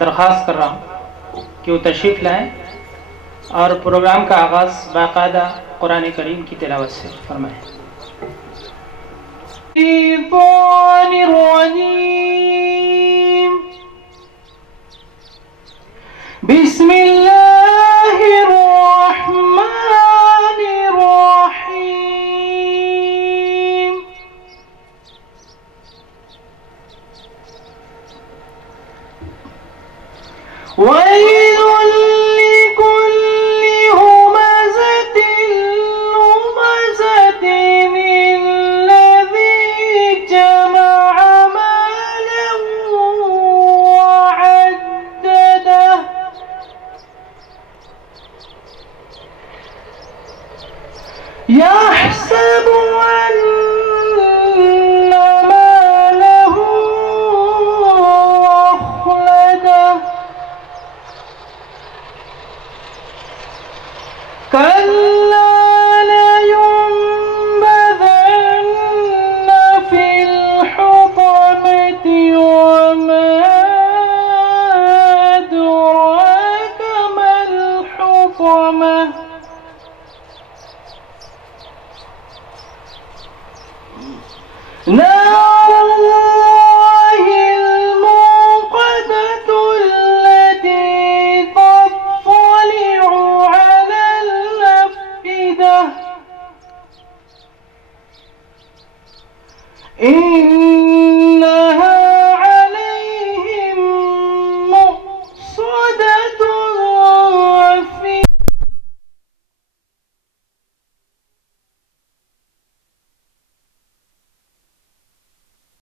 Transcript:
दरख्वास्त कर रहा हूँ कि वो तशरीफ़ लाएँ और प्रोग्राम का आगाज़ बाकायदा कुरान करीम की तिलावत से फरमाएँ। يحسب أن ماله أخلده كلا لينبذن في الحطمة وما أدراك ما الحطمة نار الله الموقدة التي تطلع على الأفئدة